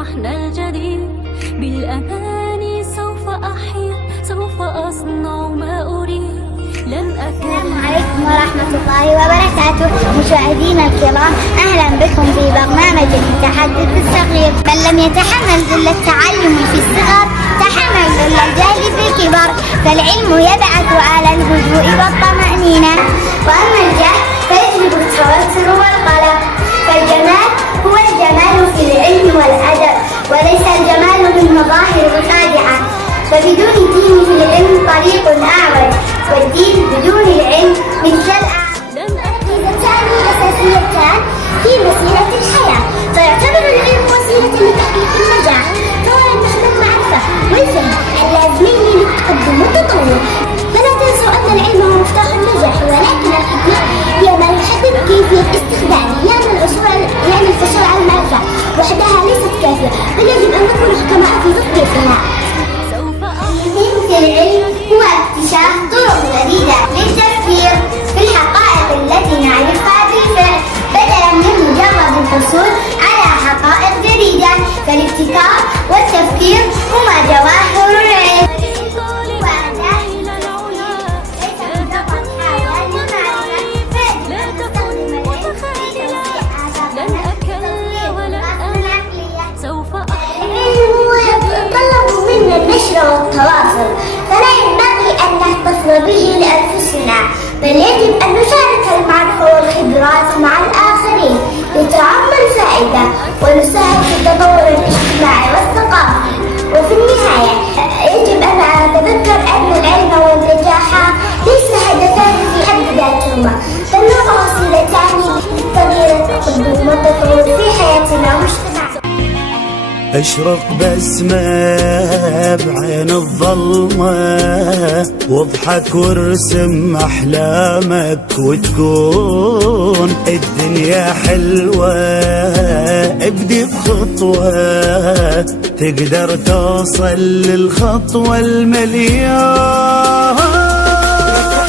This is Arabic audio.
فرحنا الجديد بالأماني سوف أحيا سوف أصنع ما أريد لن أكل. السلام عليكم ورحمة الله وبركاته. مشاهدينا الكرام، أهلا بكم في برنامج التحدث الصغير. من لم يتحمل ذل التعلم في الصغر تحمل ذل الجهل في الكبر، فالعلم يبعث على الهدوء والطمأنينة، وأما الجهل فيجلب التوتر والقلق. فالجمال هو الجمال في العلم والأدب، وليس الجمال بالمظاهر الخادعة. فبدون الدين في العلم طريق أعوج، والدين بدون العلم مثل الأعمى. ركيزتان أساسيتان في مسيرة الحياة، فيعتبر العلم وسيلة لتحقيق النجاح، سواء نحن المعرفة والفهم اللازمين للتقدم والتطور. فلا تنسوا أن العلم هو مفتاح النجاح، ولكن الحكمة هي ما يحدد كيفية استخدامه. يعني الحصول على المعرفة وحدها ليست كافية، بل يجب أن نكون حكماء في تطبيقها. العلم هو اكتشاف طرق جديدة للتفكير في الحقائق التي نعرفها بالفعل، بدلا من مجرد الحصول على حقائق جديدة. فالابتكار والتفكير هما جواهر العلم. النشر والتواصل، فلا ينبغي أن نحتفظ به لأنفسنا، بل يجب أن نشارك المعرفة والخبرات مع الآخرين لتعم الفائدة ونساهم في التطور الاجتماعي والثقافي. وفي النهاية يجب أن نتذكر أن العلم والنجاح ليس هدفان في حد ذاتهما، بل هما وسيلتان لتغيير التقدم والتطور في حياتنا ومجتمعنا. اشرق بسمة بعين الظلمة، واضحك وارسم أحلامك وتكون الدنيا حلوة. ابدي بخطوة تقدر توصل للخطوة المليون.